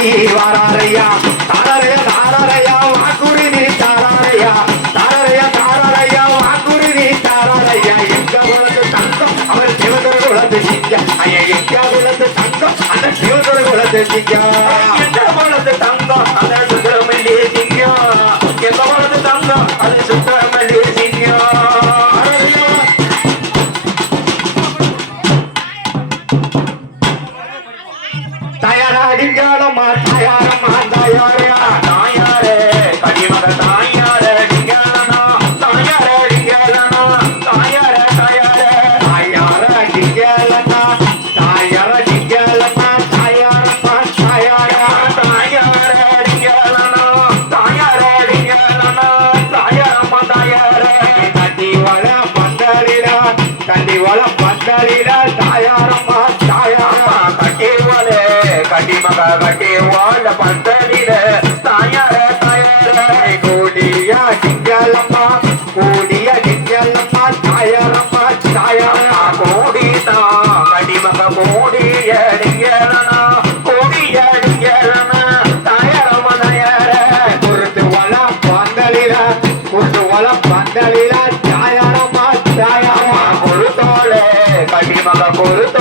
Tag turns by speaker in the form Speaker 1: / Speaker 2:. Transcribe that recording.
Speaker 1: வாரையா தாரரைய தாரரையா தாராரையா நீ தாரரையா தாரரைய தாரரையா தாராரையா நீ தாரரையா. எங்க உலக தங்கம் அவர் சிவகர் குலத்து சிங்க. ஐயா எங்க உலக தங்கம் அந்த சிவகர் குலத்து சிங்க.
Speaker 2: எந்த உலக தங்கம் அந்த சுத்தமல்லி சிங்கம் எந்த உலக தங்கம் அதை சுத்தமல்லி சிங்கம்
Speaker 1: தயாரா அடிங்காலம்மா தயாரம்மா தாயாரே
Speaker 2: கடிமக தாயாரே. டிங்காலனா தாயாரே டிங்காலனா தாயாரே தாயாரே.
Speaker 1: தாயாரா அடிங்காலம்மா தாயாரா அடிங்காலம்மா தாயாரம்மா தாயாரா
Speaker 2: தாயாரே டிங்காலனா தாயாரே டிங்காலனா தாயாரம்மா தாயாரே.
Speaker 1: கண்டி வள பந்தலிடா கண்டி வள பந்தலிடா தாயாரம்மா தாயாரா.
Speaker 2: வட்டி வாழ பந்தலில தாயார தாயாரே
Speaker 1: கூடியா டிங்கலம்மா கூடியா டிங்கலம்மா தாயாரம்மா தாயாரா
Speaker 2: கூடிதா கடிமக கோடி அடியலனா கோடி அடியலனா தாயாரம்மா தாயாரே
Speaker 1: குருத்து வள பந்தலில குருத்து வள பந்தலில தாயாரம்மா தாயாரா
Speaker 2: பொறுத்தோளே கடிமக பொறுத்த